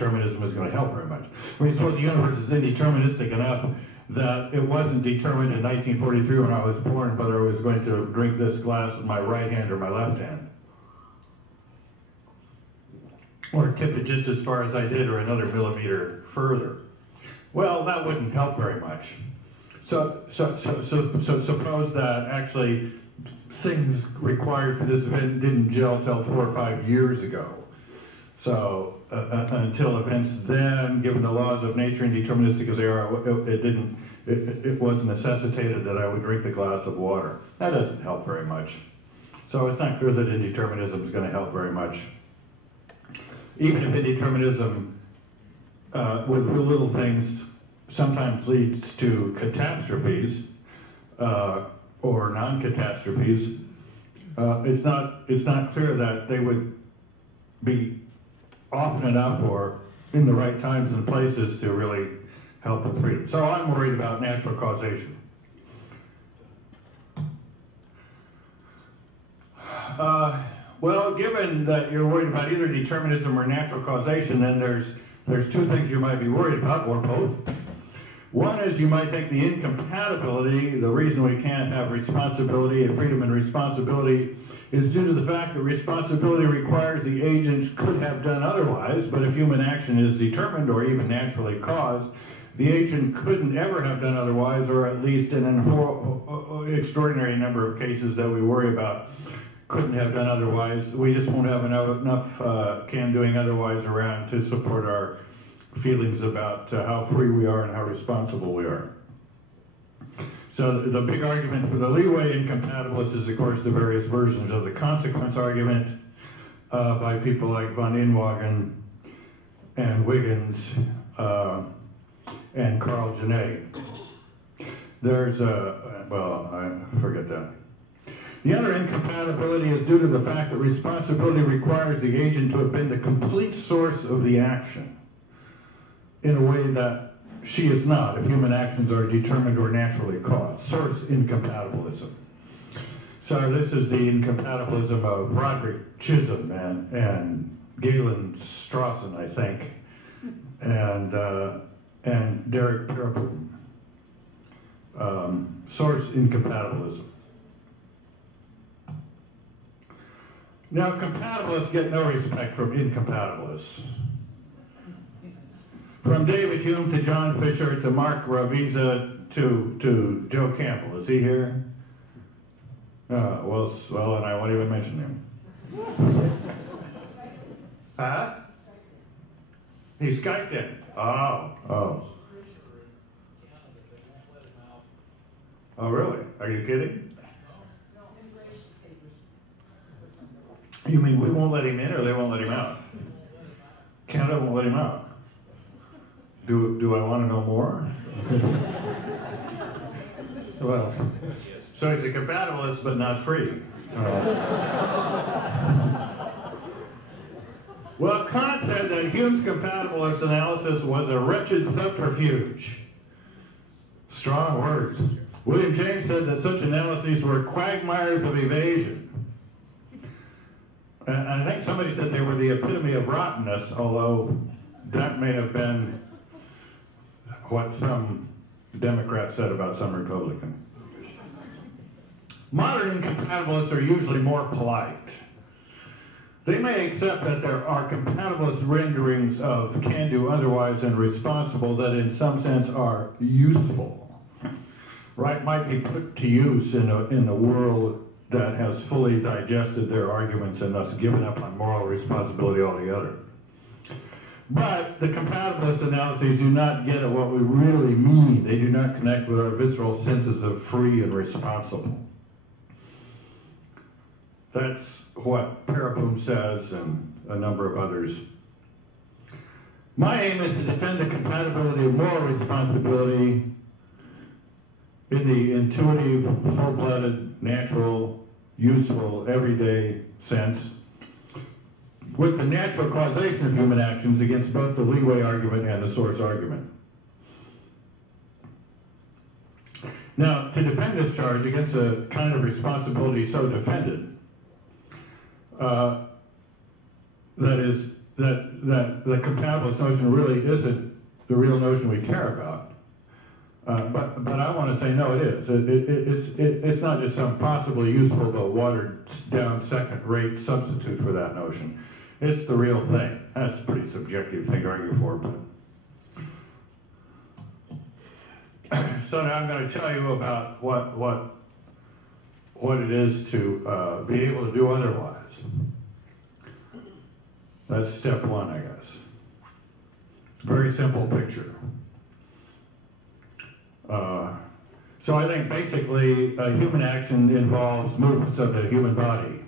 indeterminism is going to help very much. I mean, suppose the universe is indeterministic enough that it wasn't determined in 1943 when I was born whether I was going to drink this glass with my right hand or my left hand. Or tip it just as far as I did or another millimeter further. Well, that wouldn't help very much. So suppose that actually things required for this event didn't gel till 4 or 5 years ago. So until events then, given the laws of nature and deterministic as they are, it wasn't necessitated that I would drink the glass of water. That doesn't help very much. So it's not clear that indeterminism is going to help very much. Even if indeterminism with little things sometimes leads to catastrophes or non-catastrophes, it's not clear that they would be often enough or in the right times and places to really help with freedom. So I'm worried about natural causation. Well, given that you're worried about either determinism or natural causation, then there's two things you might be worried about, or both. One is you might think the incompatibility, the reason we can't have responsibility, freedom and responsibility, is due to the fact that responsibility requires the agent could have done otherwise, but if human action is determined or even naturally caused, the agent couldn't ever have done otherwise, or at least in an extraordinary number of cases that we worry about, couldn't have done otherwise. We just won't have enough can doing otherwise around to support our feelings about how free we are and how responsible we are. So the big argument for the leeway incompatibilists is, of course, the various versions of the consequence argument by people like von Inwagen and Wiggins and Carl Genet. There's well, I forget that. The other incompatibility is due to the fact that responsibility requires the agent to have been the complete source of the action in a way that she is not if human actions are determined or naturally caused. Source incompatibilism. So this is the incompatibilism of Roderick Chisholm and Galen Strawson, I think, and Derek Pereboom. Source incompatibilism. Now, compatibilists get no respect from incompatibilists. From David Hume to John Fisher to Mark Ravizza to Joe Campbell. Is he here? Well, and I won't even mention him. Huh? He Skyped in. Oh, really? Are you kidding? You mean we won't let him in, or they won't let him out? Canada won't let him out. Do I want to know more? Well, so he's a compatibilist, but not free. Well, Kant said that Hume's compatibilist analysis was a wretched subterfuge. Strong words. William James said that such analyses were quagmires of evasion. And I think somebody said they were the epitome of rottenness, although that may have been what some Democrat said about some Republican. Modern incompatibilists are usually more polite. They may accept that there are compatibilist renderings of can do otherwise and responsible that in some sense are useful, right? Might be put to use in a world that has fully digested their arguments and thus given up on moral responsibility altogether. But the compatibilist analyses do not get at what we really mean. They do not connect with our visceral senses of free and responsible. That's what Pereboom says and a number of others. My aim is to defend the compatibility of moral responsibility in the intuitive, full-blooded, natural, useful, everyday sense, with the natural causation of human actions against both the leeway argument and the source argument. Now, to defend this charge against a kind of responsibility so defended, that is that the compatibilist notion really isn't the real notion we care about. But I want to say no, it is. It's not just some possibly useful but watered down second-rate substitute for that notion. It's the real thing. That's a pretty subjective thing to argue for. But so now I'm going to tell you about what it is to be able to do otherwise. That's step one, I guess. Very simple picture. So I think basically human action involves movements of the human body.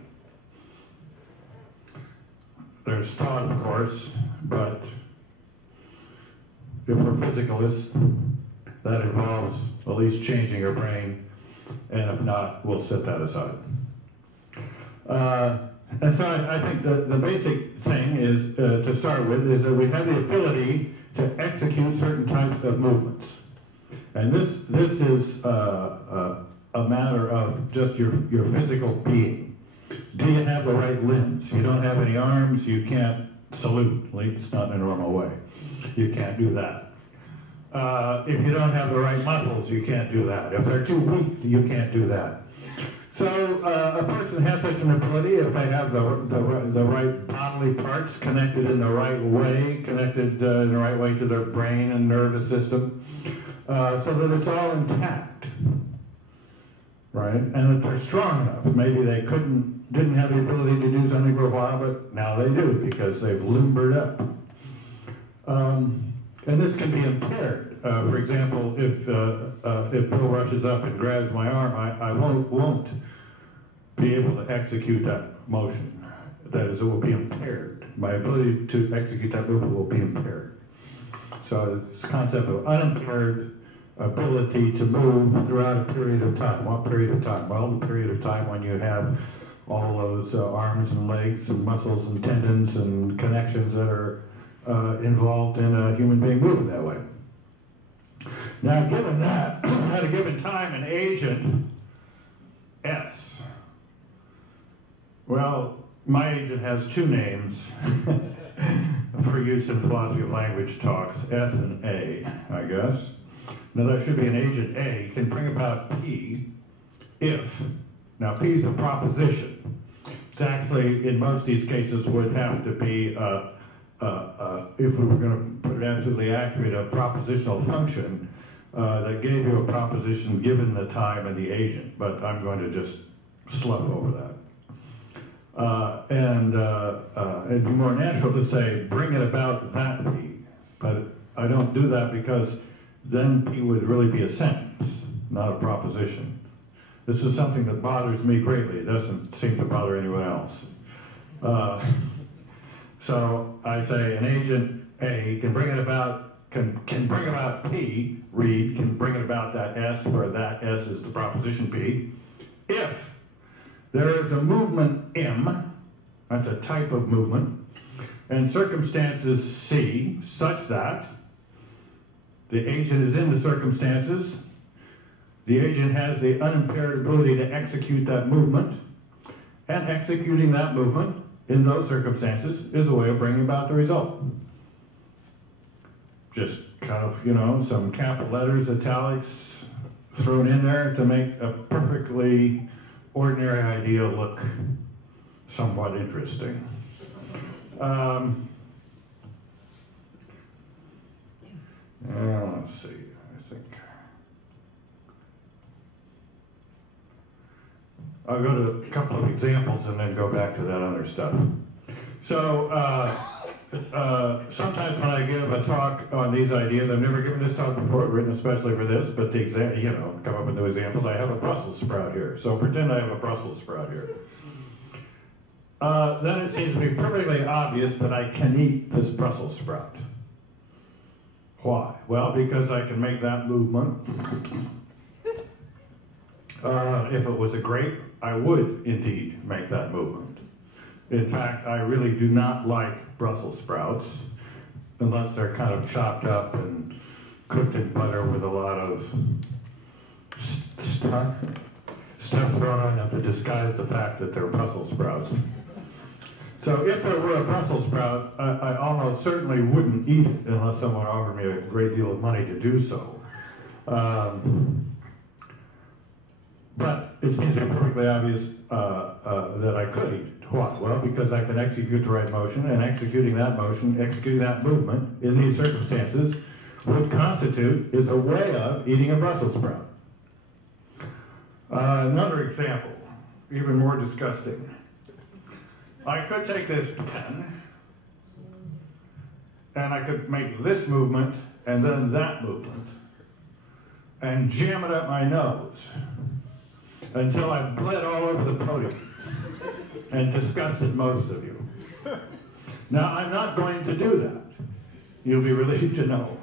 There's thought, of course, but if we're physicalists, that involves at least changing your brain, and if not, we'll set that aside. And so I think the basic thing is, to start with, is that we have the ability to execute certain types of movements. And this is a matter of just your physical being. Do you have the right limbs? You don't have any arms, you can't salute, at least not in a normal way. You can't do that. If you don't have the right muscles, you can't do that. If they're too weak, you can't do that. So a person has such an ability if they have the right bodily parts connected in the right way, connected in the right way to their brain and nervous system, so that it's all intact, right? And that they're strong enough. Maybe they didn't have the ability to do something for a while, but now they do because they've limbered up. And this can be impaired. For example, if Bill rushes up and grabs my arm, I won't be able to execute that motion. That is, it will be impaired. My ability to execute that movement will be impaired. So this concept of unimpaired ability to move throughout a period of time. What period of time? Well, the period of time when you have all those arms and legs and muscles and tendons and connections that are involved in a human being moving that way. Now, given that, at a given time, an agent, S. Well, my agent has two names for use in philosophy of language talks, S and A, I guess. Now, there should be an agent A can bring about P if, now P is a proposition. It's actually, in most of these cases, would have to be, if we were going to put it absolutely accurate, a propositional function that gave you a proposition given the time and the agent, but I'm going to just slough over that. It'd be more natural to say, bring it about that P, but I don't do that because then P would really be a sentence, not a proposition. This is something that bothers me greatly. It doesn't seem to bother anyone else. So I say an agent A can bring it about, can bring about P, read, can bring it about that S, where that S is the proposition P, if there is a movement M, that's a type of movement, and circumstances C, such that the agent is in the circumstances, the agent has the unimpaired ability to execute that movement, and executing that movement in those circumstances is a way of bringing about the result. Just kind of, some capital letters, italics thrown in there to make a perfectly ordinary idea look somewhat interesting. Let's see, I think. I'll go to a couple of examples and then go back to that other stuff. So sometimes when I give a talk on these ideas, I've never given this talk before, written especially for this, but the come up with new examples. I have a Brussels sprout here. So pretend I have a Brussels sprout here. Then it seems to be perfectly obvious that I can eat this Brussels sprout. Why? Well, because I can make that movement. If it was a grape, I would indeed make that movement. In fact, I really do not like Brussels sprouts unless they're kind of chopped up and cooked in butter with a lot of stuff thrown on them to disguise the fact that they're Brussels sprouts. So if there were a Brussels sprout, I almost certainly wouldn't eat it unless someone offered me a great deal of money to do so. But it seems to be perfectly obvious that I could eat it. Why? Well, because I can execute the right motion, and executing that motion, executing that movement in these circumstances would constitute is a way of eating a Brussels sprout. Another example, even more disgusting. I could take this pen, and I could make this movement and then that movement, and jam it up my nose until I bled all over the podium and disgusted most of you. Now, I'm not going to do that. You'll be relieved to know.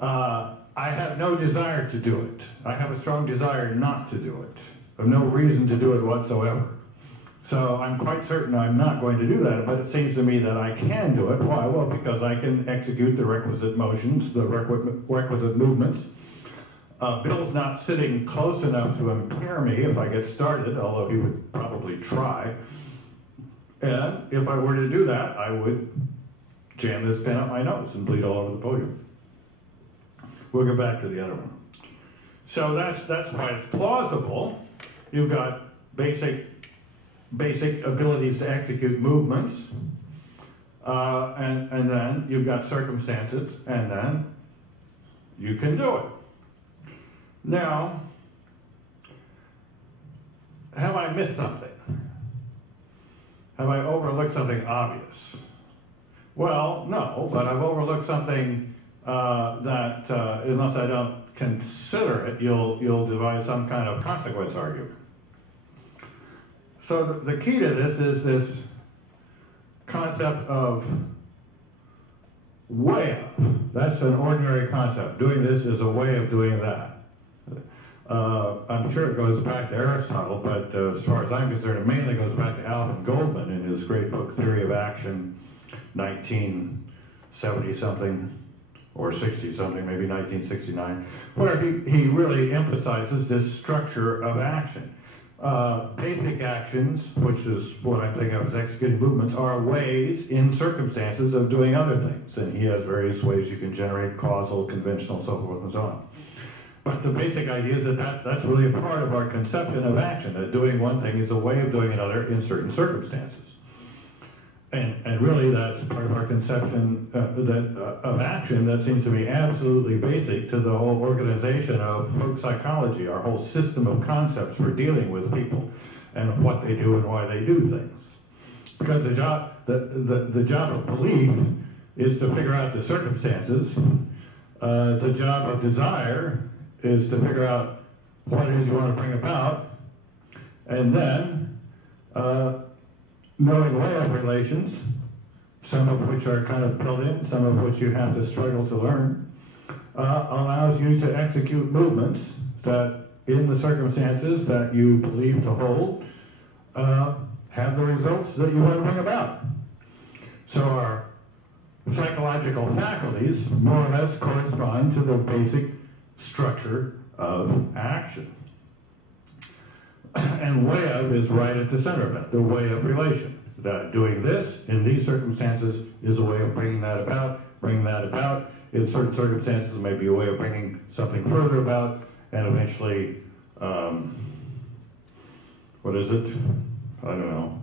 I have no desire to do it. I have a strong desire not to do it. I have no reason to do it whatsoever. So I'm quite certain I'm not going to do that, but it seems to me that I can do it. Why? Well, because I can execute the requisite motions, the requisite movements. Bill's not sitting close enough to impair me if I get started, although he would probably try. And if I were to do that, I would jam this pen up my nose and bleed all over the podium. We'll go back to the other one. So that's why it's plausible. You've got basic abilities to execute movements, and then you've got circumstances, and then you can do it. Now, have I missed something? Have I overlooked something obvious? Well, no, but I've overlooked something that, unless I don't consider it, you'll devise some kind of consequence argument. So the key to this is this concept of way of. That's an ordinary concept. Doing this is a way of doing that. I'm sure it goes back to Aristotle, but as far as I'm concerned, it mainly goes back to Alvin Goldman in his great book, Theory of Action, 1970-something, or 60-something, maybe 1969, where he really emphasizes this structure of action. Basic actions, which is what I'm thinking of as executing movements, are ways in circumstances of doing other things. And he has various ways you can generate causal, conventional, so forth and so on. But the basic idea is that that's really a part of our conception of action, that doing one thing is a way of doing another in certain circumstances. And really that's part of our conception of action that seems to be absolutely basic to the whole organization of folk psychology, our whole system of concepts for dealing with people and what they do and why they do things. Because the job of belief is to figure out the circumstances. The job of desire is to figure out what it is you want to bring about, and then knowing way of relations, some of which are kind of built in, some of which you have to struggle to learn, allows you to execute movements that, in the circumstances that you believe to hold, have the results that you want to bring about. So our psychological faculties more or less correspond to the basic structure of action. And way of is right at the center of it, the way of relation. That doing this in these circumstances is a way of bringing that about in certain circumstances may be a way of bringing something further about, and eventually, what is it? I don't know,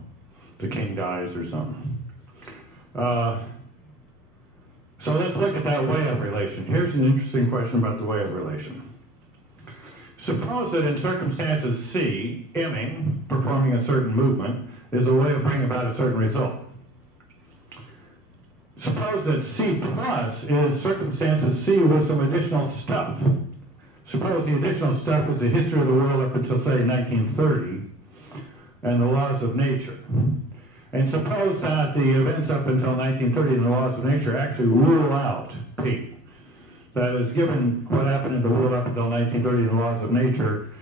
the king dies or something. So let's look at that way of relation. Here's an interesting question about the way of relation. Suppose that in circumstances C, Emming, performing a certain movement, is a way of bringing about a certain result. Suppose that C plus is circumstances C with some additional stuff. Suppose the additional stuff is the history of the world up until, say, 1930, and the laws of nature. And suppose that the events up until 1930 and the laws of nature actually rule out P. That is, given what happened in the world up until 1930 and the laws of nature,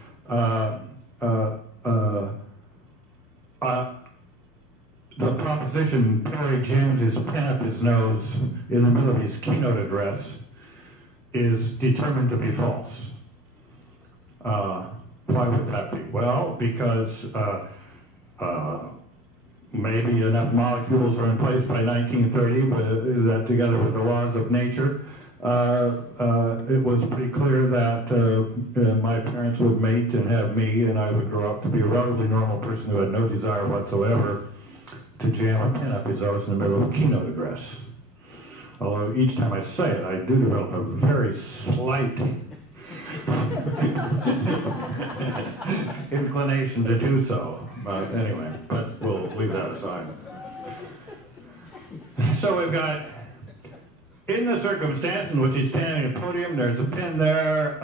the proposition Perry jams his pen up his nose in the middle of his keynote address is determined to be false. Why would that be? Well, because maybe enough molecules were in place by 1930, but that together with the laws of nature, it was pretty clear that my parents would mate and have me, and I would grow up to be a relatively normal person who had no desire whatsoever to jam a pen up his nose in the middle of a keynote address. Although each time I say it, I do develop a very slight inclination to do so. Anyway, but we'll leave that aside. So we've got, in the circumstance in which he's standing at a podium, there's a pen there,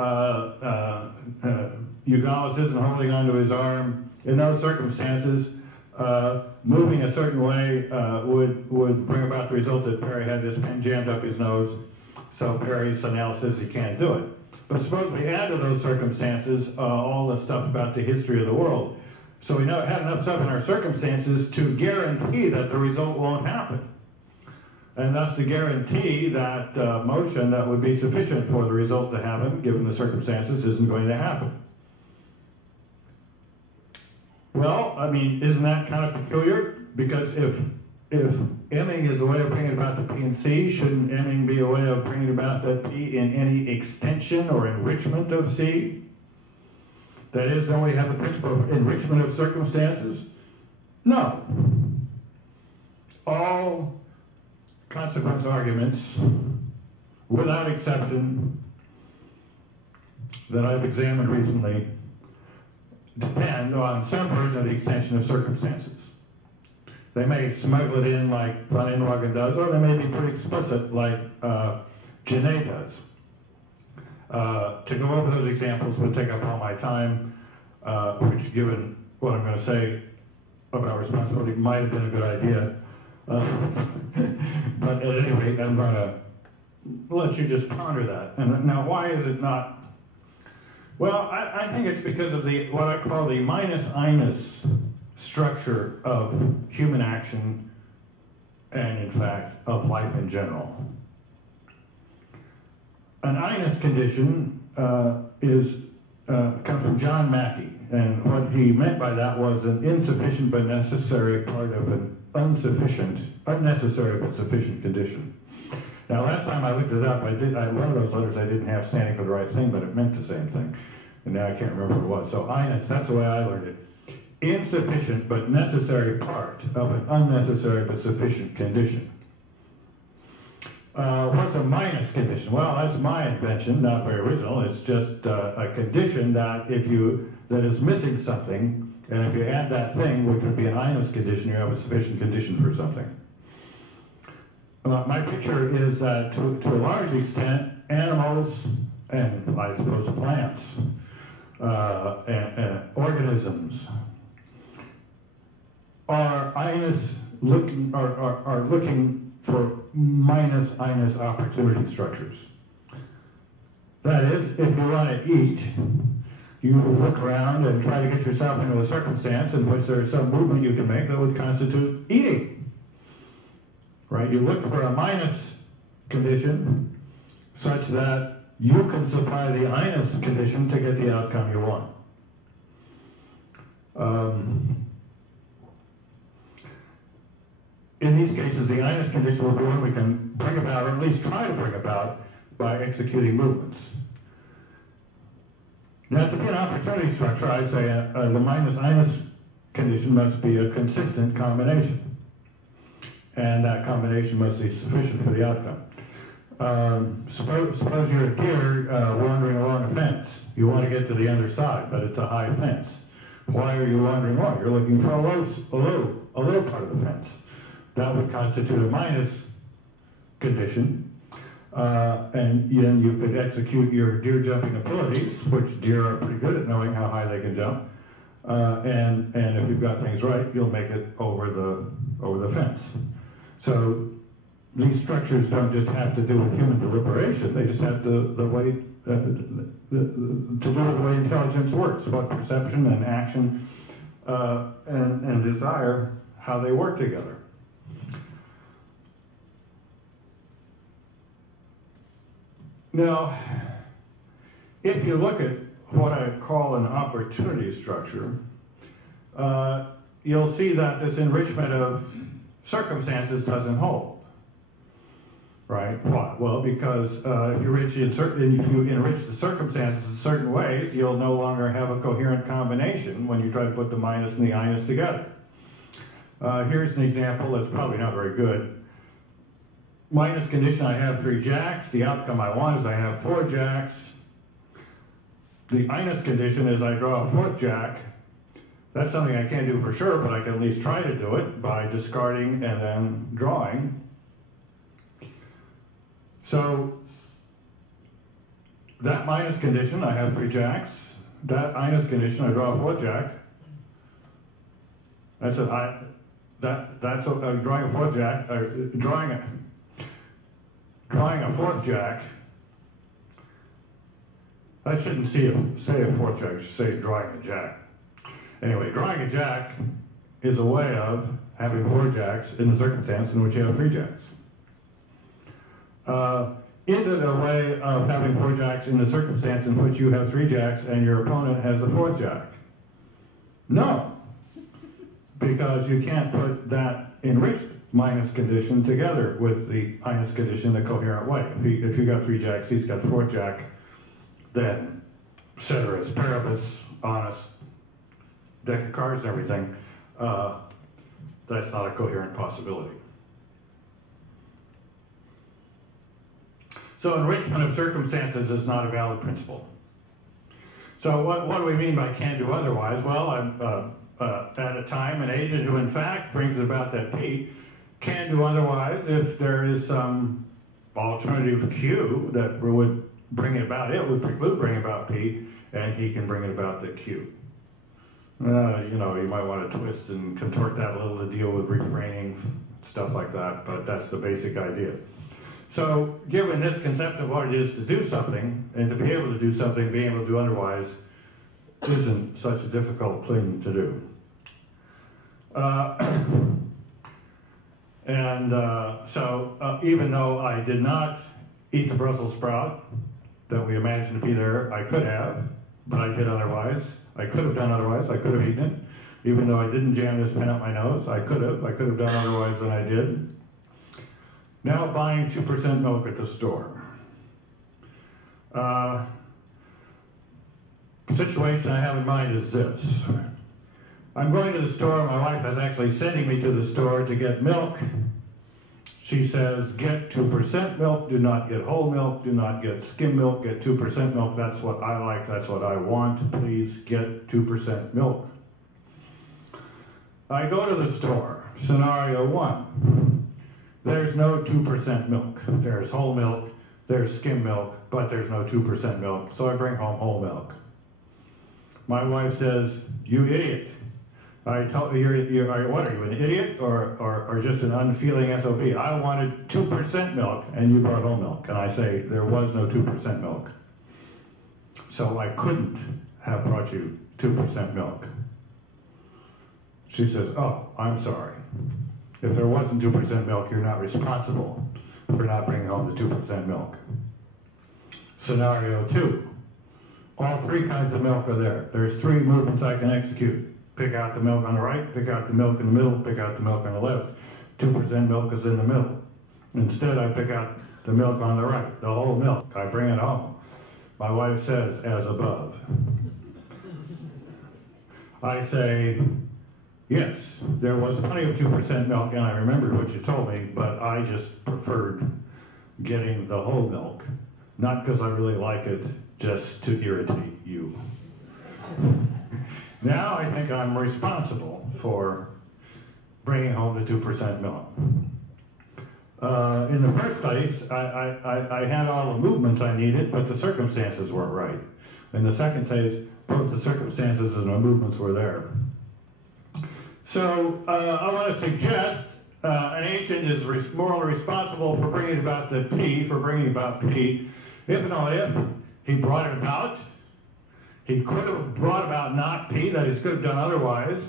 Eugalis isn't holding onto his arm. In those circumstances, moving a certain way would bring about the result that Perry had this pen jammed up his nose, so Perry's analysis, he can't do it. But suppose we add to those circumstances all the stuff about the history of the world. So we had enough stuff in our circumstances to guarantee that the result won't happen. And thus to guarantee that motion that would be sufficient for the result to happen, given the circumstances, isn't going to happen. Well, I mean, isn't that kind of peculiar? Because if Ming is a way of bringing about the P and C, shouldn't Ming be a way of bringing about that P in any extension or enrichment of C? That is, don't we have the principle of enrichment of circumstances? No. All consequence arguments, without exception, that I've examined recently, depend on some version of the extension of circumstances. They may smuggle it in like Van Inwagen does, or they may be pretty explicit like Genet does. To go over those examples would take up all my time, which, given what I'm going to say about responsibility, might have been a good idea. But at any rate, I'm going to let you just ponder that. And now, why is it not? Well, I think it's because of what I call the minus-inus structure of human action and, in fact, of life in general. An inus condition comes from John Mackey, and what he meant by that was an insufficient but necessary part of an unnecessary but sufficient condition. Now, last time I looked it up, one of those letters I didn't have standing for the right thing, but it meant the same thing. And now I can't remember what it was. So inus, that's the way I learned it. Insufficient but necessary part of an unnecessary but sufficient condition. What's a minus condition? Well, that's my invention, not very original. It's just a condition that that is missing something, and if you add that thing, which would be an inus condition, you have a sufficient condition for something. My picture is that to a large extent, animals and I suppose plants and organisms are looking for minus-inus opportunity structures. That is, if you want to eat, you look around and try to get yourself into a circumstance in which there is some movement you can make that would constitute eating. Right? You look for a minus condition such that you can supply the inus condition to get the outcome you want. In these cases, the inus condition will be one we can bring about, or at least try to bring about, by executing movements. Now, to be an opportunity structure, I say the minus-inus condition must be a consistent combination. And that combination must be sufficient for the outcome. Suppose you're a deer wandering along a fence. You want to get to the underside, but it's a high fence. Why are you wandering along? You're looking for a low part of the fence. That would constitute a minus condition. And then you could execute your deer jumping abilities, which deer are pretty good at knowing how high they can jump. And if you've got things right, you'll make it over the fence. So these structures don't just have to do with human deliberation; they just have to do with the way intelligence works, what perception and action and desire, how they work together. Now, if you look at what I call an opportunity structure, you'll see that this enrichment of circumstances doesn't hold. Right? Why? Well, because if you enrich the circumstances in certain ways, you'll no longer have a coherent combination when you try to put the minus and the inus together. Here's an example that's probably not very good. Minus condition, I have 3 jacks. The outcome I want is I have 4 jacks. The inus condition is I draw a 4th jack. That's something I can't do for sure, but I can at least try to do it by discarding and then drawing. So that minus condition, I have 3 jacks. That inus condition, I draw a 4th jack. That's drawing a 4th jack, drawing a 4th jack. That shouldn't say a 4th jack, it should say drawing a jack. Anyway, drawing a jack is a way of having 4 jacks in the circumstance in which you have 3 jacks. Is it a way of having 4 jacks in the circumstance in which you have 3 jacks and your opponent has the 4th jack? No, because you can't put that enriched minus condition together with the inus condition in a coherent way. If you got 3 jacks, he's got the 4th jack, then ceteris paribus, honest, deck of cards and everything, that's not a coherent possibility. So enrichment of circumstances is not a valid principle. So what do we mean by can't do otherwise? Well, I'm at a time an agent who in fact brings about that P can do otherwise if there is some alternative Q that would bring it about. It would preclude bringing about P, and he can bring it about the Q. You know, you might want to twist and contort that a little to deal with refraining, stuff like that, but that's the basic idea. So given this conception of what it is to do something, and to be able to do something, being able to do otherwise, isn't such a difficult thing to do. So even though I did not eat the Brussels sprout that we imagined to be there, I could have, but I did otherwise. I could have done otherwise, I could have eaten it. Even though I didn't jam this pen up my nose, I could have done otherwise than I did. Now buying 2% milk at the store. The situation I have in mind is this. I'm going to the store, my wife is actually sending me to the store to get milk. She says, get 2% milk, do not get whole milk, do not get skim milk, get 2% milk, that's what I like, that's what I want, please get 2% milk. I go to the store, scenario 1. There's no 2% milk. There's whole milk, there's skim milk, but there's no 2% milk, so I bring home whole milk. My wife says, you idiot. I told you, what are you, an idiot or just an unfeeling SOB? I wanted 2% milk and you brought whole milk. And I say, there was no 2% milk. So I couldn't have brought you 2% milk. She says, oh, I'm sorry. If there wasn't 2% milk, you're not responsible for not bringing home the 2% milk. Scenario 2. All 3 kinds of milk are there. There's 3 movements I can execute. Pick out the milk on the right, pick out the milk in the middle, pick out the milk on the left. 2% milk is in the middle. Instead, I pick out the milk on the right, the whole milk. I bring it home. My wife says, as above. I say, yes, there was plenty of 2% milk, and I remembered what you told me, but I just preferred getting the whole milk. Not because I really like it, just to irritate you. Now I think I'm responsible for bringing home the 2% milk. In the first place, I had all the movements I needed, but the circumstances weren't right. In the second case, both the circumstances and the movements were there. So I want to suggest an agent is morally responsible for bringing about the P, if and only if he brought it about. He could have brought about not P, that is, could have done otherwise.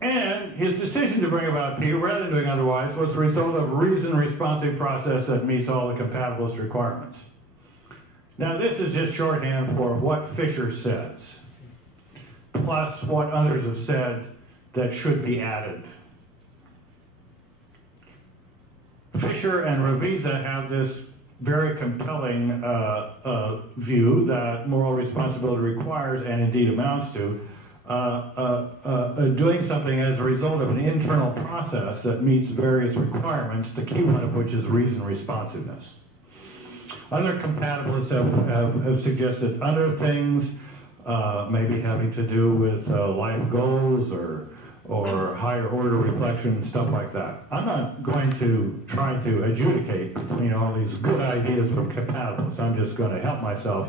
And his decision to bring about P, rather than doing otherwise, was the result of a reason-responsive process that meets all the compatibilist requirements. Now, this is just shorthand for what Fisher says. plus what others have said that should be added. Fisher and Ravizza have this very compelling view that moral responsibility requires, and indeed amounts to, doing something as a result of an internal process that meets various requirements, the key one of which is reason responsiveness. Other compatibilists have suggested other things, maybe having to do with life goals or higher order reflection, stuff like that. I'm not going to try to adjudicate between all these good ideas from compatibilists. I'm just going to help myself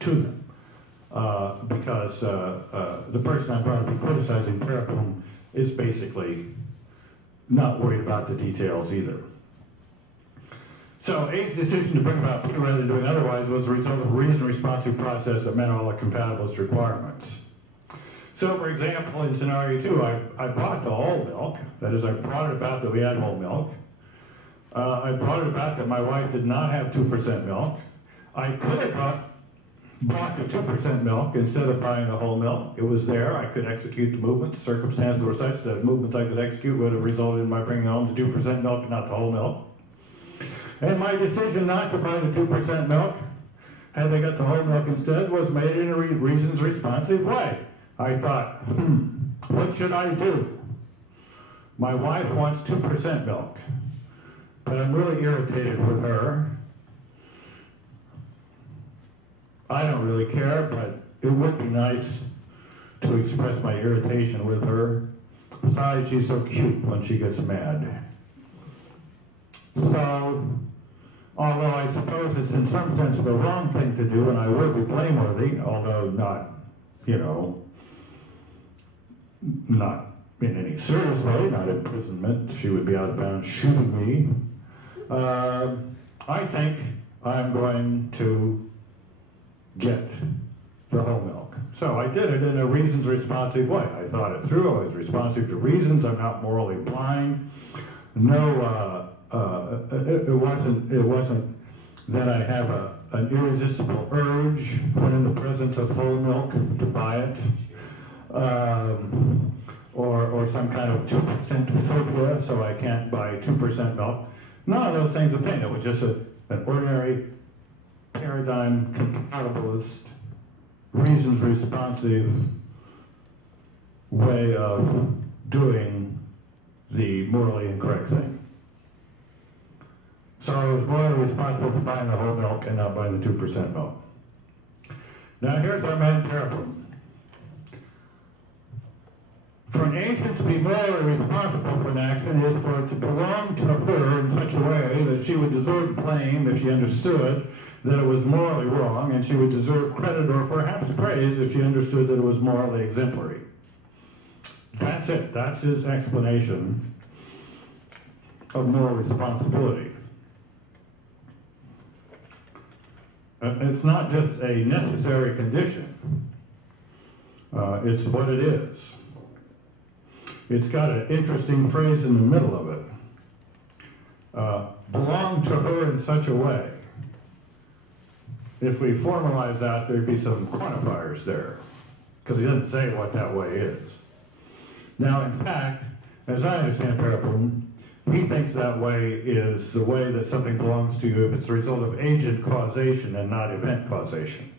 to them. Because the person I'm going to be criticizing, Paraboom, is basically not worried about the details either. So A's decision to bring about P rather than doing otherwise was a result of a reason-responsive process that met all the compatibilist requirements. So, for example, in scenario 2, I brought the whole milk. That is, I brought it about that we had whole milk. I brought it about that my wife did not have 2% milk. I could have bought the 2% milk instead of buying the whole milk. It was there. I could execute the movement. The circumstances were such that movements I could execute would have resulted in my bringing home the 2% milk and not the whole milk. And my decision not to buy the 2% milk, had they got the whole milk instead, was made in a reasons responsive way. I thought, what should I do? My wife wants 2% milk, but I'm really irritated with her. I don't really care, but it would be nice to express my irritation with her. Besides, she's so cute when she gets mad. So, although I suppose it's in some sense the wrong thing to do, and I would be blameworthy, although not, not in any serious way, not imprisonment, she would be out of bounds shooting me. I think I'm going to get the whole milk. So I did it in a reasons responsive way. I thought it through. I was responsive to reasons. I'm not morally blind. No, it wasn't that I have an irresistible urge when in the presence of whole milk to buy it, or some kind of 2% phobia, so I can't buy 2% milk. None of those things appeared. It was just an ordinary paradigm compatibilist, reasons responsive way of doing the morally incorrect thing. So I was morally responsible for buying the whole milk and not buying the 2% milk. Now here's our man Paraboom. For an agent to be morally responsible for an action is for it to belong to her in such a way that she would deserve blame if she understood that it was morally wrong, and she would deserve credit or perhaps praise if she understood that it was morally exemplary. That's it. That's his explanation of moral responsibility. It's not just a necessary condition. It's what it is. It's got an interesting phrase in the middle of it. Belong to her in such a way. If we formalize that, there'd be some quantifiers there, because he doesn't say what that way is. Now, in fact, as I understand Paraboom, he thinks that way is the way that something belongs to you if it's the result of agent causation and not event causation.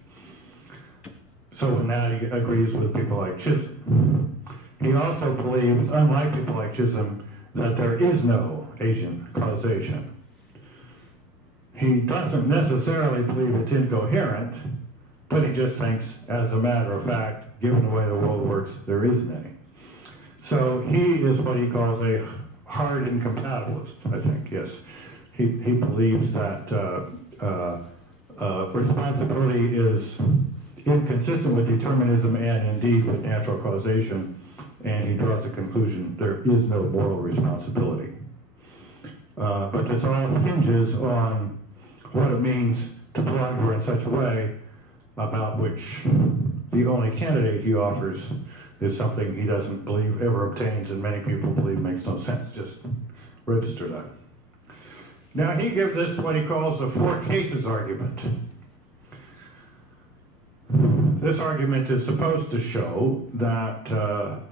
So in that he agrees with people like Chisholm. He also believes, unlike people like Chisholm, that there is no agent causation. He doesn't necessarily believe it's incoherent, but he just thinks, as a matter of fact, given the way the world works, there isn't any. So he is what he calls a hard incompatibilist, I think, yes. He believes that responsibility is inconsistent with determinism and indeed with natural causation, and he draws the conclusion there is no moral responsibility. But this all hinges on what it means to belong to her in such a way about which the only candidate he offers is something he doesn't believe ever obtains, and many people believe makes no sense. Just register that. Now he gives us what he calls the four cases argument. This argument is supposed to show that,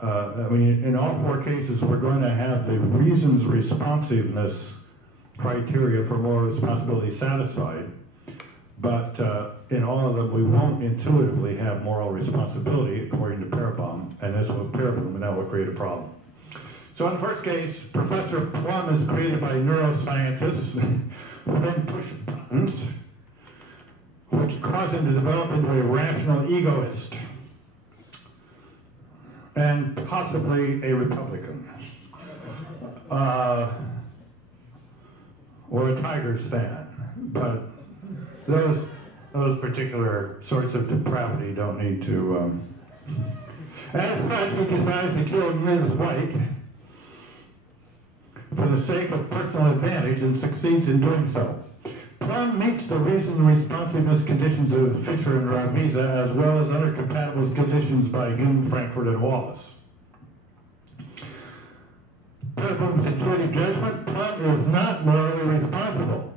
I mean, in all four cases, we're going to have the reasons responsiveness criteria for moral responsibility satisfied, but in all of them, we won't intuitively have moral responsibility, according to Parabon, and this will Parabon, and that will create a problem. So in the first case, Professor Plum is created by neuroscientists who then push buttons which cause him to develop into a rational egoist and possibly a Republican or a Tigers fan. But those particular sorts of depravity don't need to. As such, he decides to kill Ms. White for the sake of personal advantage and succeeds in doing so. Plum meets the reason and responsiveness conditions of Fisher and Ravisa, as well as other compatible conditions by Hume, Frankfurt, and Wallace. Parabon's intuitive judgment, Plum is not morally responsible.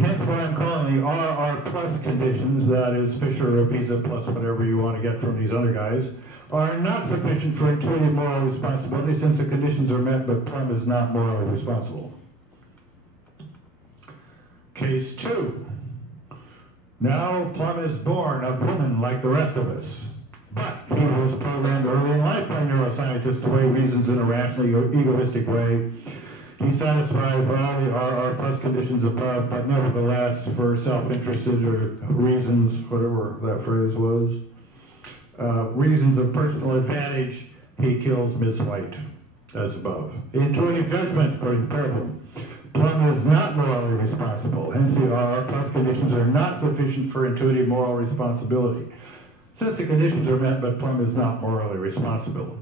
Hence what I'm calling the RR plus conditions, that is Fisher, Ravisa, plus whatever you want to get from these other guys, are not sufficient for intuitive moral responsibility since the conditions are met, but Plum is not morally responsible. Case 2. Now Plum is born of woman like the rest of us, but he was programmed early in life by neuroscientists to weigh reasons in a rational, egoistic way. He satisfies all the RR plus conditions above, but nevertheless, for self-interested or reasons, whatever that phrase was, reasons of personal advantage, he kills Miss White, as above. Intuitive judgment, according to Parabon. Plum is not morally responsible, hence the RR plus conditions are not sufficient for intuitive moral responsibility. Since the conditions are met, but Plum is not morally responsible.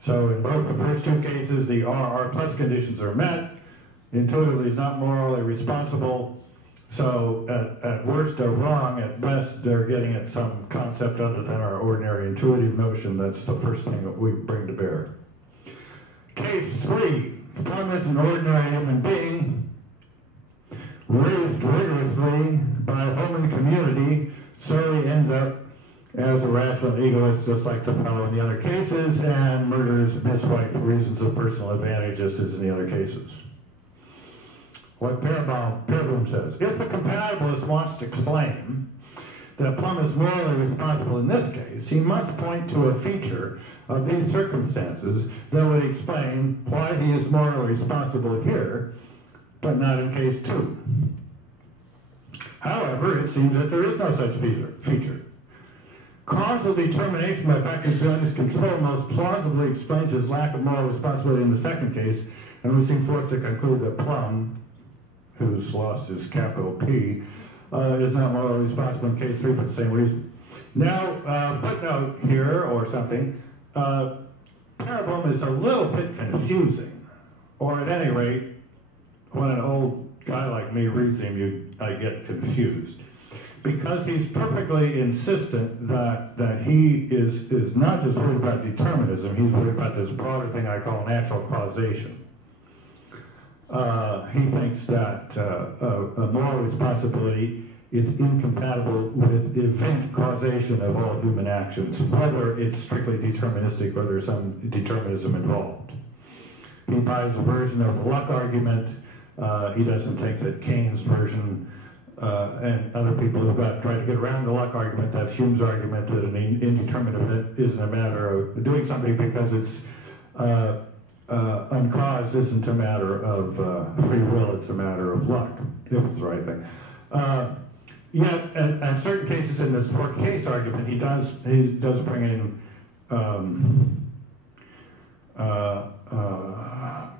So in both the first two cases, the RR plus conditions are met, intuitively is not morally responsible, so at worst they're wrong, at best they're getting at some concept other than our ordinary intuitive notion. That's the first thing that we bring to bear. Case 3. Plum is an ordinary human being, raised rigorously by home and community, so he ends up as a rational egoist, just like the fellow in the other cases, and murders Miss White for reasons of personal advantage, just as in the other cases. What Parabon says, if the compatibilist wants to claim that Plum is morally responsible in this case, he must point to a feature of these circumstances that would explain why he is morally responsible here, but not in case 2. However, it seems that there is no such feature. Causal determination by factors beyond his control most plausibly explains his lack of moral responsibility in the second case, and we seem forced to conclude that Plum, who's lost his capital P, is not morally responsible in case 3 for the same reason. Now, footnote here, or something, Parabon is a little bit confusing, or at any rate, when an old guy like me reads him, I get confused. Because he's perfectly insistent that he is not just worried about determinism, he's worried about this broader thing I call natural causation. He thinks that moral responsibility is incompatible with event causation of all human actions, whether it's strictly deterministic or there's some determinism involved. He buys a version of the luck argument. He doesn't think that Keynes' version and other people who've tried to get around the luck argument, that's Hume's argument that an indeterminate event isn't a matter of doing something because it's uncaused isn't a matter of free will, it's a matter of luck, if it's the right thing. Yet, in certain cases in this fourth case argument, he does bring in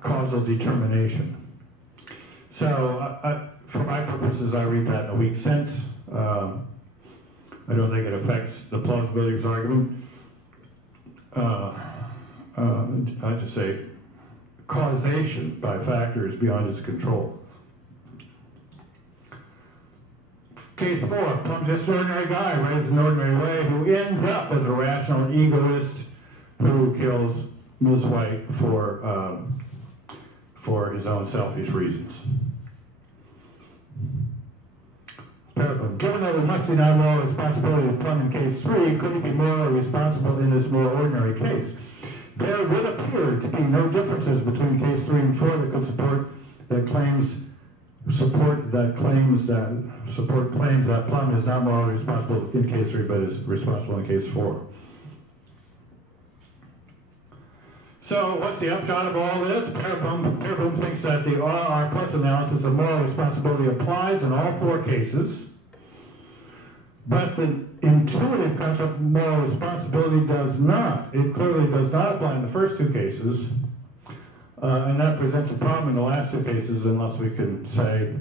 causal determination. So, for my purposes, I read that in a weak sense. I don't think it affects the plausibility of his argument. I just say causation by factors beyond his control. Case 4, Plum's just an ordinary guy, raised in an ordinary way, who ends up as a rational egoist who kills Ms. White for his own selfish reasons. Paradigm. Given that we must deny moral responsibility to Plum in case 3, could he be morally responsible in this more ordinary case? There would appear to be no differences between case 3 and 4 that could support claims that Plum is not morally responsible in case 3 but is responsible in case 4. So what's the upshot of all this? Paraboom thinks that the RR plus analysis of moral responsibility applies in all 4 cases, but the intuitive concept of moral responsibility does not. It clearly does not apply in the first 2 cases, and that presents a problem in the last 2 cases unless we can say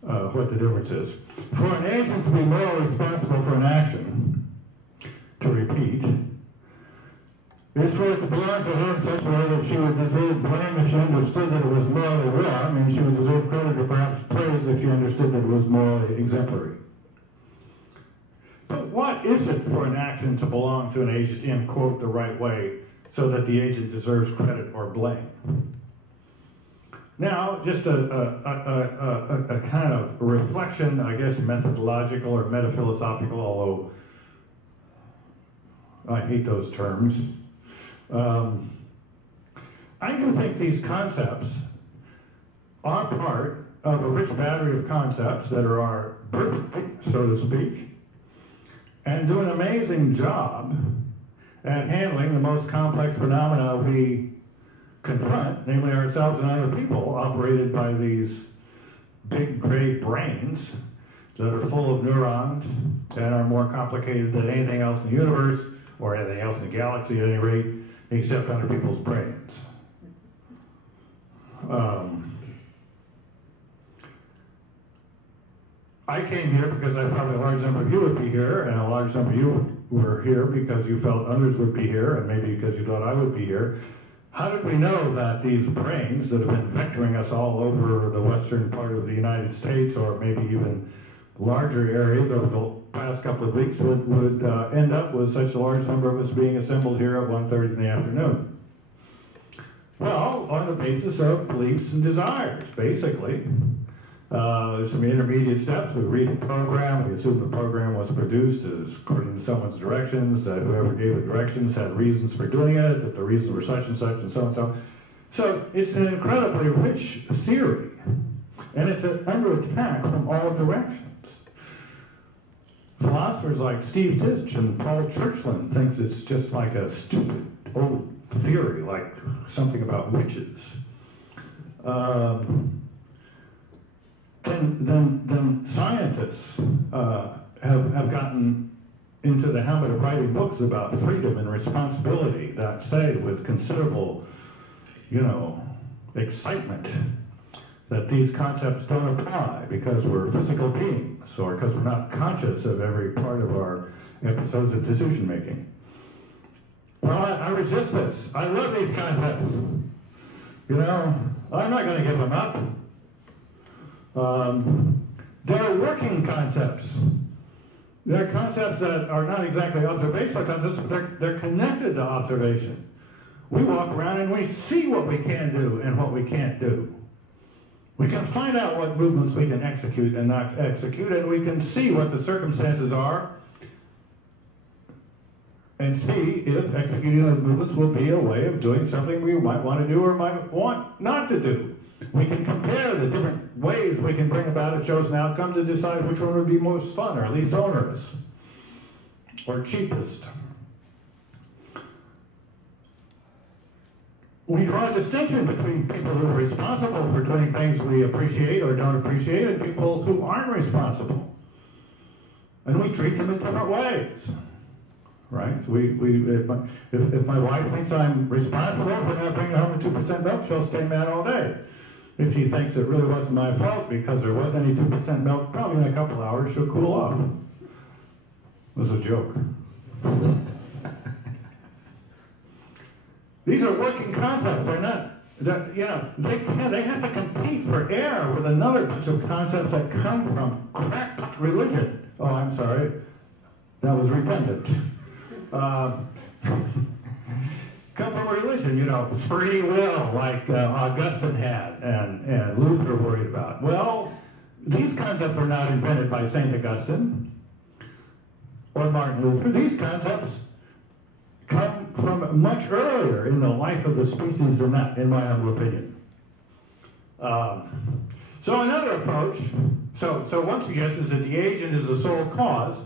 what the difference is. For an agent to be morally responsible for an action, to repeat, is for it to belong to her in such a way that she would deserve blame if she understood that it was morally wrong, and she would deserve credit or perhaps praise if she understood that it was morally exemplary. But what is it for an action to belong to an agent in, quote, the right way, so that the agent deserves credit or blame? Now, just a kind of reflection, I guess methodological or metaphilosophical, although I hate those terms. I do think these concepts are part of a rich battery of concepts that are our birthright, so to speak, and do an amazing job at handling the most complex phenomena we confront, namely ourselves and other people, operated by these big gray brains that are full of neurons and are more complicated than anything else in the universe, or anything else in the galaxy at any rate, except other people's brains. I came here because I thought a large number of you would be here, and a large number of you were here because you felt others would be here, and maybe because you thought I would be here. How did we know that these brains that have been vectoring us all over the western part of the United States, or maybe even larger areas over the past couple of weeks, would end up with such a large number of us being assembled here at 1:30 in the afternoon? Well, on the basis of beliefs and desires, basically. There's some intermediate steps. We read a program, we assume the program was produced as according to someone's directions, that whoever gave the directions had reasons for doing it, that the reasons were such and such and so and so. So it's an incredibly rich theory, and it's under attack from all directions. Philosophers like Steve Titch and Paul Churchland thinks it's just like a stupid old theory, like something about witches. Then scientists have gotten into the habit of writing books about freedom and responsibility that say with considerable, excitement that these concepts don't apply because we're physical beings or because we're not conscious of every part of our episodes of decision making. Well, I resist this. I love these concepts. I'm not going to give them up. They're working concepts. They're concepts that are not exactly observational concepts, but they're connected to observation. We walk around and we see what we can do and what we can't do. We can find out what movements we can execute and not execute, and we can see what the circumstances are and see if executing those movements will be a way of doing something we might want to do or might want not to do. We can compare the different ways we can bring about a chosen outcome to decide which one would be most fun or least onerous or cheapest. We draw a distinction between people who are responsible for doing things we appreciate or don't appreciate and people who aren't responsible. And we treat them in different ways, right? If my wife thinks I'm responsible for not bringing home the 2% milk, she'll stay mad all day. If she thinks it really wasn't my fault because there wasn't any 2% milk, probably in a couple hours she'll cool off. It was a joke. These are working concepts. They're not, they have to compete for air with another bunch of concepts that come from crackpot religion. Oh, I'm sorry. That was redundant. Come from religion, free will, like Augustine had and Luther worried about. Well, these concepts were not invented by St. Augustine or Martin Luther. These concepts come from much earlier in the life of the species than that, in my humble opinion. So another approach, so one suggests that the agent is the sole cause.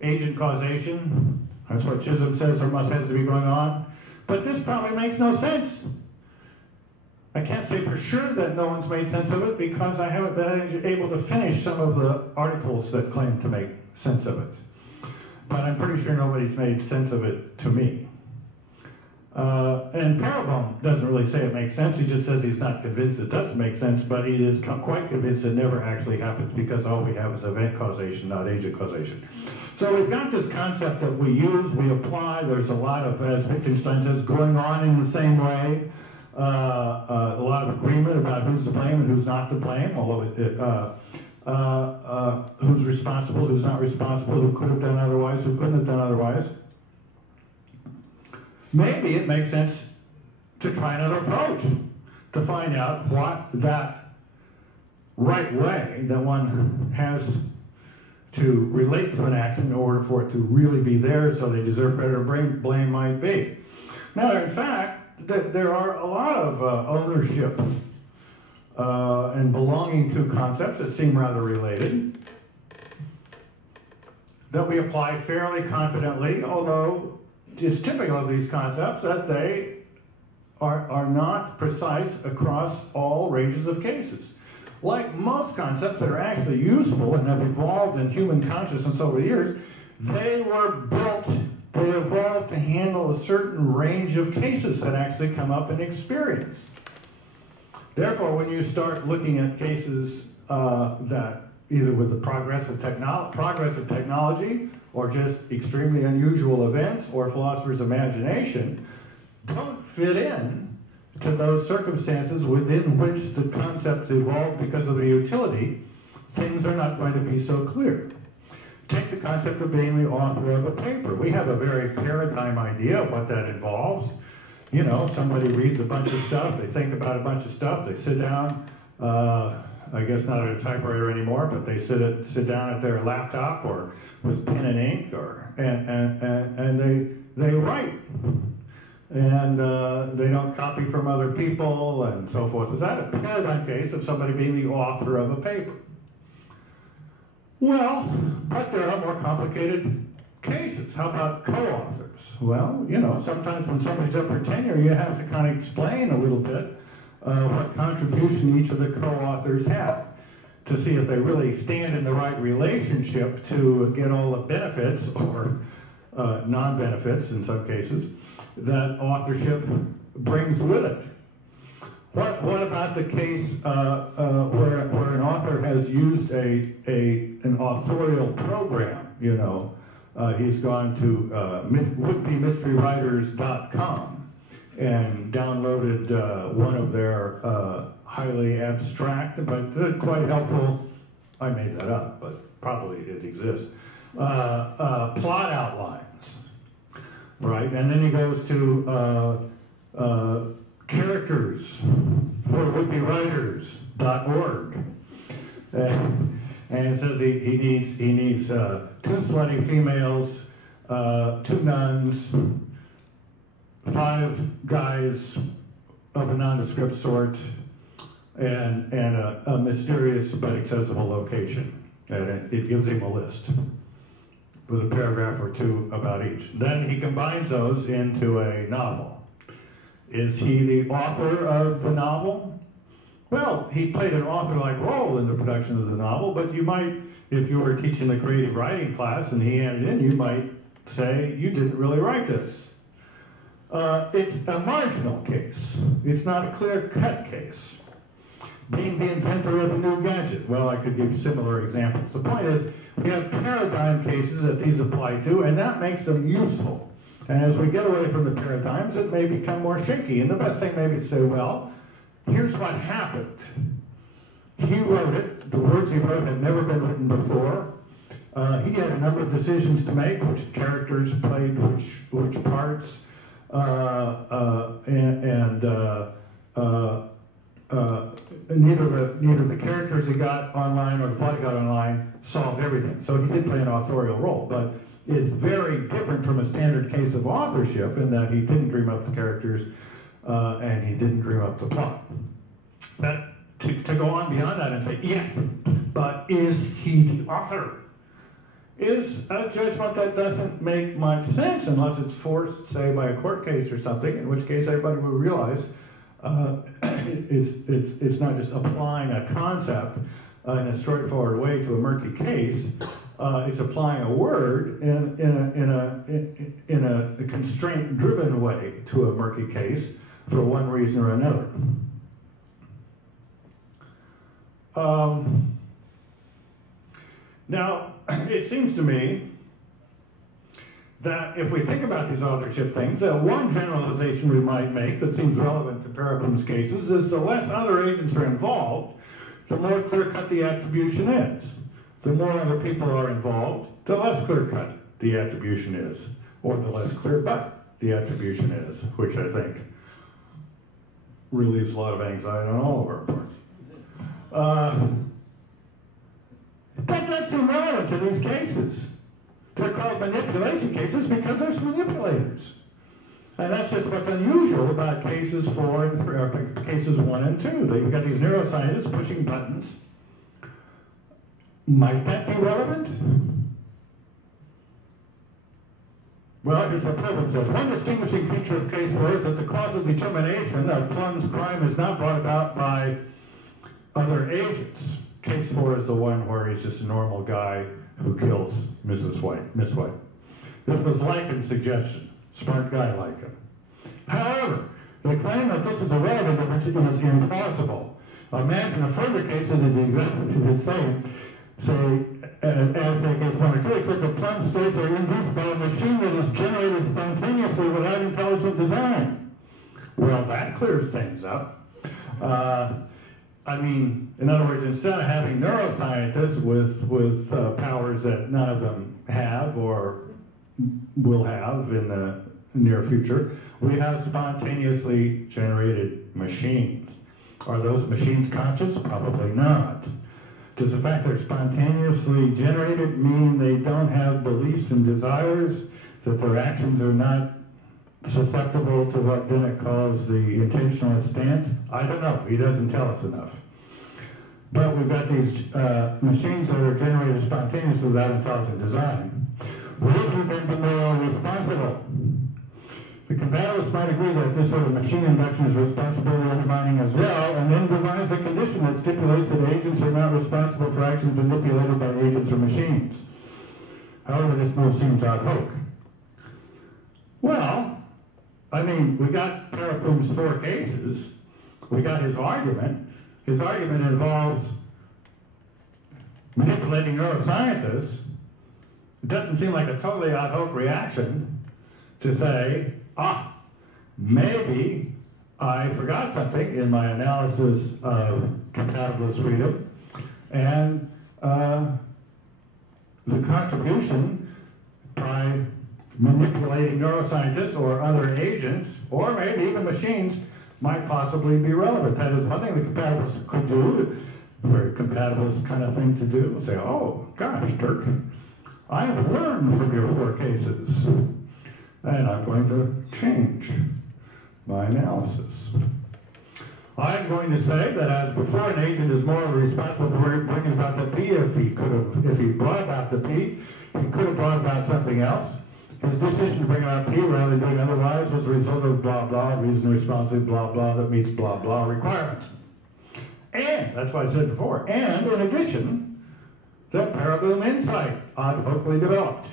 Agent causation, that's what Chisholm says there has to be going on. But this probably makes no sense. I can't say for sure that no one's made sense of it because I haven't been able to finish some of the articles that claim to make sense of it. But I'm pretty sure nobody's made sense of it to me. And Parabon doesn't really say it makes sense. He just says he's not convinced it doesn't make sense, but he is quite convinced it never actually happens because all we have is event causation, not agent causation. So we've got this concept that we use, we apply. There's a lot of, as Wittgenstein says, going on in the same way. A lot of agreement about who's to blame and who's not to blame, although who's responsible, who's not responsible, who could have done otherwise, who couldn't have done otherwise. Maybe it makes sense to try another approach to find out what that right way that one has to relate to an action in order for it to really be theirs so they deserve credit or blame might be. Now, in fact, there are a lot of ownership and belonging to concepts that seem rather related that we apply fairly confidently, although it's typical of these concepts that they are not precise across all ranges of cases. Like most concepts that are actually useful and have evolved in human consciousness over the years, they evolved to handle a certain range of cases that actually come up in experience. Therefore, when you start looking at cases that either with the progress of technology or just extremely unusual events or philosopher's imagination don't fit in to those circumstances within which the concepts evolved because of their utility, things are not going to be so clear. Take the concept of being the author of a paper. We have a very paradigm idea of what that involves. You know, somebody reads a bunch of stuff, they think about a bunch of stuff, they sit down, I guess not at a typewriter anymore, but they sit down at their laptop or with pen and ink, and they write. And they don't copy from other people and so forth. Is that a paradigm case of somebody being the author of a paper? Well, but there are more complicated cases. How about co-authors? Well, you know, sometimes when somebody's up for tenure, you have to kind of explain a little bit what contribution each of the co-authors have to see if they really stand in the right relationship to get all the benefits or non-benefits in some cases that authorship brings with it. What about the case where an author has used an authorial program? You know, he's gone to wouldbemysterywriters.com and downloaded one of their highly abstract but quite helpful, I made that up, but probably it exists, plot outlines. Right, and then he goes to characters for wouldbewriters.org, and it says he needs 2 slutty females, 2 nuns, 5 guys of a nondescript sort, and a mysterious but accessible location, and it gives him a list with a paragraph or 2 about each. Then he combines those into a novel. Is he the author of the novel? Well, he played an author-like role in the production of the novel, but you might, if you were teaching the creative writing class and he handed in, you might say, you didn't really write this. It's a marginal case. It's not a clear-cut case. Being the inventor of a new gadget. Well, I could give similar examples. The point is, we have paradigm cases that these apply to, and that makes them useful. And as we get away from the paradigms, it may become more shaky. And the best thing maybe to say, well, here's what happened. He wrote it. The words he wrote had never been written before. He had a number of decisions to make, which characters played which parts, neither the characters he got online or the plot he got online solved everything. So he did play an authorial role, but it's very different from a standard case of authorship in that he didn't dream up the characters and he didn't dream up the plot. That, to go on beyond that and say, yes, but is he the author? Is a judgment that doesn't make much sense unless it's forced, say, by a court case or something, in which case everybody will realize it's not just applying a concept in a straightforward way to a murky case. It's applying a word in a constraint-driven way to a murky case for one reason or another. Now, it seems to me that if we think about these authorship things, one generalization we might make that seems relevant to Paraplum's cases is the less other agents are involved, the more clear-cut the attribution is. The more other people are involved, the less clear-cut the attribution is, or the less clear-cut the attribution is, which I think relieves a lot of anxiety on all of our parts. That does seem relevant to these cases. They're called manipulation cases because there's manipulators. And that's just what's unusual about cases 4 and cases 1 and 2. That you've got these neuroscientists pushing buttons. Might that be relevant? Well, here's what Paraplum says. One distinguishing feature of case 4 is that the cause of determination of Plum's crime is not brought about by other agents. Case 4 is the one where he's just a normal guy who kills Miss White. This was Lycan's suggestion. Smart guy Lycan. However, the claim that this is irrelevant is implausible. Imagine a further case that is exactly the same, say, as say case 1 or 2, except that Plum states are induced by a machine that is generated spontaneously without intelligent design. Well, that clears things up. I mean, in other words, instead of having neuroscientists with powers that none of them have or will have in the near future, we have spontaneously generated machines. Are those machines conscious? Probably not. Does the fact they're spontaneously generated mean they don't have beliefs and desires, that their actions are not susceptible to what Dennett calls the intentionalist stance? I don't know. He doesn't tell us enough. But we've got these machines that are generated spontaneously without intelligent design. Would we then be more responsible? The compatibilists might agree that this sort of machine induction is responsibility undermining as well, and then devise a condition that stipulates that agents are not responsible for actions manipulated by agents or machines. However, this move seems ad hoc. Well, I mean, we got Paraplum's 4 cases. We got his argument. His argument involves manipulating neuroscientists. It doesn't seem like a totally ad hoc reaction to say, maybe I forgot something in my analysis of compatibilist freedom, and the contribution by manipulating neuroscientists or other agents, or maybe even machines, might possibly be relevant. That is one thing the compatibilists could do, a very compatibilist kind of thing to do. Say, oh, gosh, Dirk, I've learned from your 4 cases, and I'm going to change my analysis. I'm going to say that as before, an agent is morally responsible for bringing about the P. If he brought about the P, he could have brought about something else. His decision to bring about P rather than doing otherwise was a result of blah, blah, reason responsibly, blah, blah, that meets blah, blah requirements. And, that's what I said before, and in addition, the Paraplum insight ad hocly developed.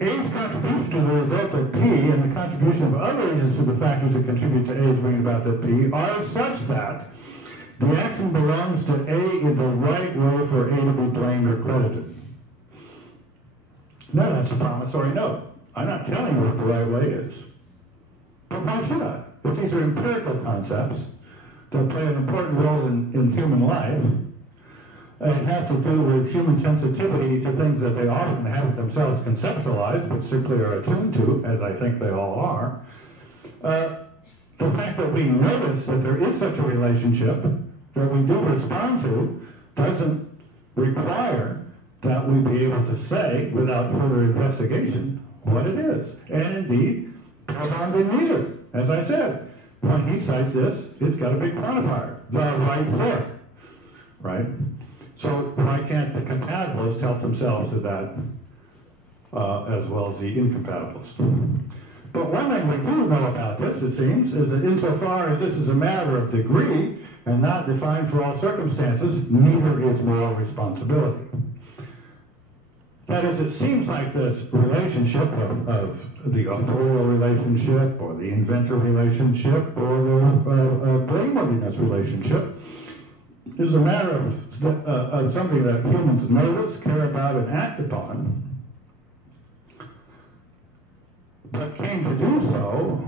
A's contribution to the result of P and the contribution of other agents to the factors that contribute to A's bringing about that P are such that the action belongs to A in the right way for A to be blamed or credited. No, that's a promissory note. I'm not telling you what the right way is. But why should I? If these are empirical concepts that play an important role in human life and have to do with human sensitivity to things that they often haven't themselves conceptualized, but simply are attuned to, as I think they all are, the fact that we notice that there is such a relationship that we do respond to doesn't require that we be able to say, without further investigation, what it is. And indeed, Proudhon didn't either. As I said, when he cites this, it's got a big quantifier, the right for, right? So why can't the compatibilists help themselves to that as well as the incompatibilists? But one thing we do know about this, it seems, is that insofar as this is a matter of degree and not defined for all circumstances, neither is moral responsibility. That is, it seems like this relationship of the authorial relationship or the inventor relationship or the blameworthiness relationship is a matter of something that humans notice, care about, and act upon, but came to do so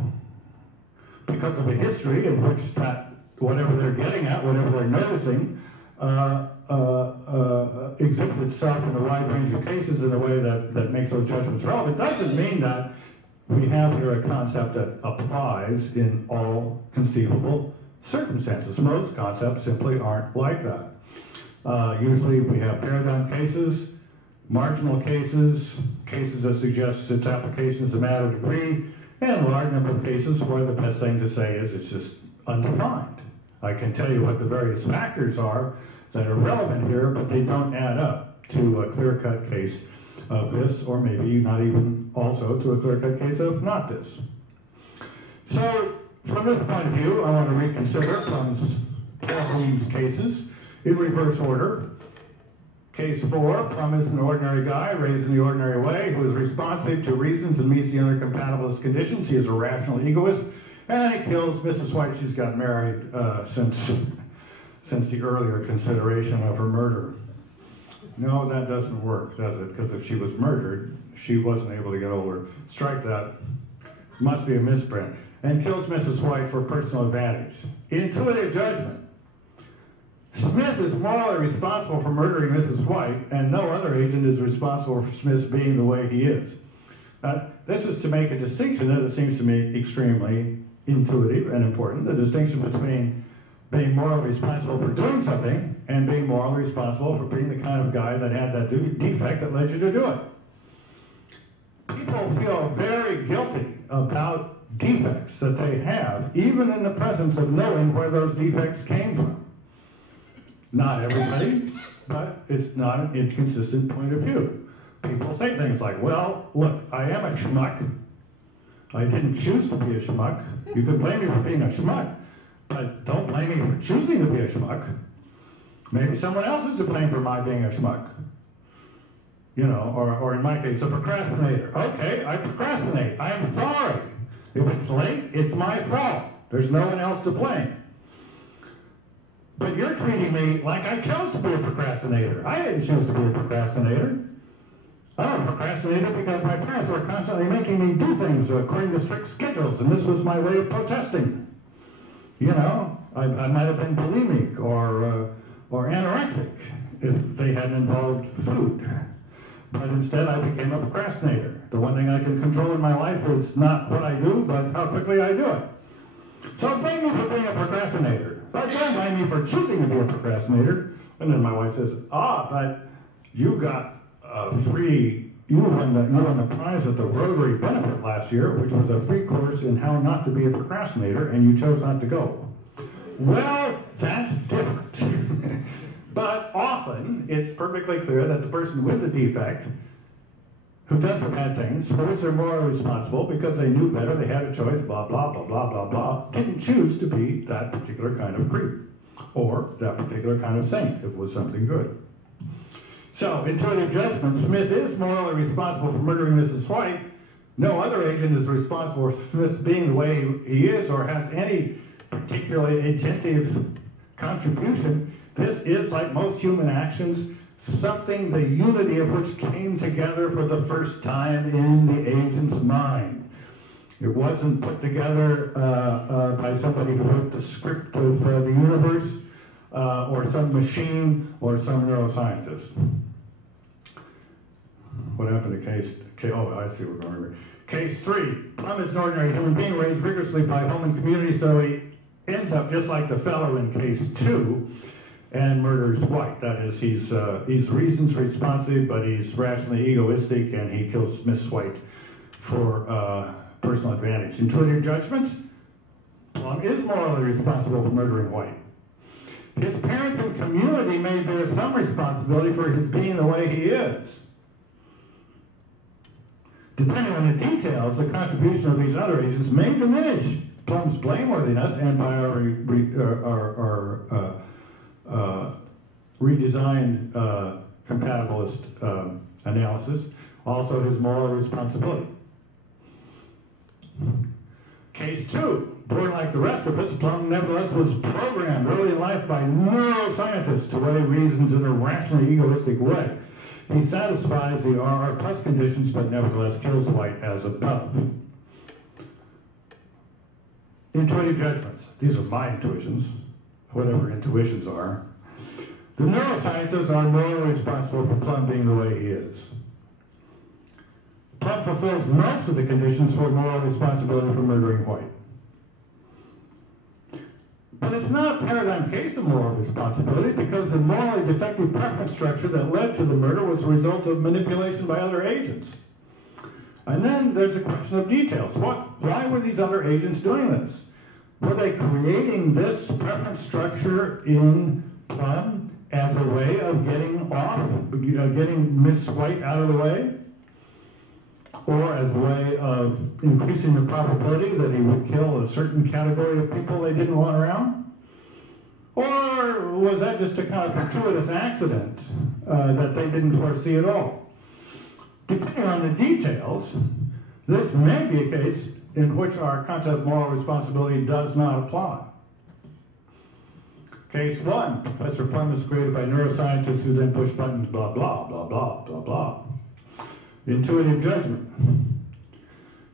because of a history in which that whatever they're getting at, whatever they're noticing, exhibits itself in a wide range of cases in a way that makes those judgments relevant. It doesn't mean that we have here a concept that applies in all conceivable circumstances. Most concepts simply aren't like that. Usually we have paradigm cases, marginal cases, cases that suggest its application is a matter of degree, and a large number of cases where the best thing to say is it's just undefined. I can tell you what the various factors are that are relevant here, but they don't add up to a clear-cut case of this, or maybe not even also to a clear-cut case of not this. So, from this point of view, I want to reconsider Plum's cases in reverse order. Case 4, Plum is an ordinary guy raised in the ordinary way who is responsive to reasons and meets the undercompatibilist conditions. He is a rational egoist, and he kills Mrs. White. She's got married since the earlier consideration of her murder. No, that doesn't work, does it? Because if she was murdered, she wasn't able to get over. Strike that. Must be a misprint. And kills Mrs. White for personal advantage. Intuitive judgment. Smith is morally responsible for murdering Mrs. White, and no other agent is responsible for Smith being the way he is. This is to make a distinction that it seems to me extremely intuitive and important, the distinction between being morally responsible for doing something and being morally responsible for being the kind of guy that had that defect that led you to do it. People feel very guilty about defects that they have, even in the presence of knowing where those defects came from. Not everybody, but it's not an inconsistent point of view. People say things like, well, look, I am a schmuck. I didn't choose to be a schmuck. You can blame me for being a schmuck, but don't blame me for choosing to be a schmuck. Maybe someone else is to blame for my being a schmuck. You know, or in my case, a procrastinator. Okay, I procrastinate. I'm sorry. If it's late, it's my fault. There's no one else to blame. But you're treating me like I chose to be a procrastinator. I didn't choose to be a procrastinator. I'm a procrastinator because my parents were constantly making me do things according to strict schedules, and this was my way of protesting. You know, I might have been bulimic or anorexic if they hadn't involved food. But instead, I became a procrastinator. The one thing I can control in my life is not what I do, but how quickly I do it. So blame me for being a procrastinator, but don't blame me for choosing to be a procrastinator. And then my wife says, but you got you won the prize at the Rotary benefit last year, which was a free course in how not to be a procrastinator, and you chose not to go. Well, that's different. But often, it's perfectly clear that the person with the defect, who does the bad things, for which they're more responsible because they knew better, they had a choice, blah, blah, blah, blah, blah, blah, didn't choose to be that particular kind of creep, or that particular kind of saint, if it was something good. So, intuitive judgment, Smith is morally responsible for murdering Mrs. White. No other agent is responsible for Smith being the way he is or has any particularly agentive contribution. This is, like most human actions, something the unity of which came together for the first time in the agent's mind. It wasn't put together by somebody who wrote the script of the universe, or some machine, or some neuroscientist. What happened to case? Oh, I see what we're going to read. Case 3. Plum is an ordinary human being raised rigorously by home and community, so he ends up just like the fellow in case 2 and murders White. That is, he's reasons responsive, but he's rationally egoistic, and he kills Miss White for personal advantage. Intuitive judgment, Plum is morally responsible for murdering White. His parents and community may bear some responsibility for his being the way he is. Depending on the details, the contribution of these other agents may diminish Plum's blameworthiness, and by our redesigned compatibilist analysis, also his moral responsibility. Case 2. Born like the rest of us, Plum nevertheless was programmed early in life by neuroscientists to weigh reasons in a rationally egoistic way. He satisfies the RR plus conditions, but nevertheless kills White as above. Intuitive judgments. These are my intuitions, whatever intuitions are. The neuroscientists are morally responsible for Plum being the way he is. Plum fulfills most of the conditions for moral responsibility for murdering White. But it's not a paradigm case of moral responsibility, because the morally defective preference structure that led to the murder was a result of manipulation by other agents. And then there's a question of details. Why were these other agents doing this? Were they creating this preference structure in Plum as a way of getting Miss White out of the way? Or as a way of increasing the probability that he would kill a certain category of people they didn't want around? Or was that just a kind of fortuitous accident that they didn't foresee at all? Depending on the details, this may be a case in which our concept of moral responsibility does not apply. Case 1, Professor Plum is created by neuroscientists who then push buttons, blah, blah, blah, blah, blah, blah. Intuitive judgment.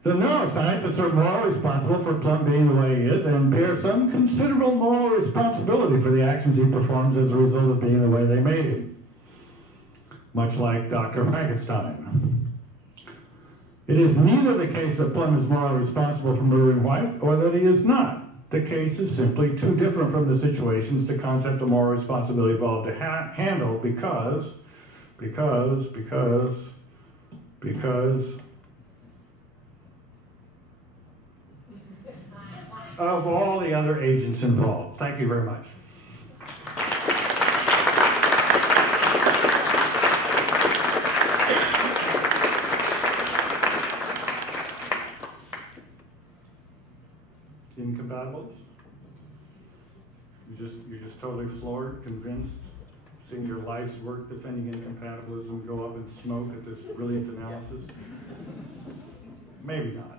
The neuroscientists are morally responsible for Plum being the way he is, and bear some considerable moral responsibility for the actions he performs as a result of being the way they made him. Much like Dr. Frankenstein. It is neither the case that Plum is morally responsible for murdering White, or that he is not. The case is simply too different from the situations the concept of moral responsibility evolved to handle because of all the other agents involved. Thank you very much. Incompatibles? You're just totally floored, convinced, seeing your life's work defending incompatibilism go up in smoke at this brilliant analysis? Maybe not.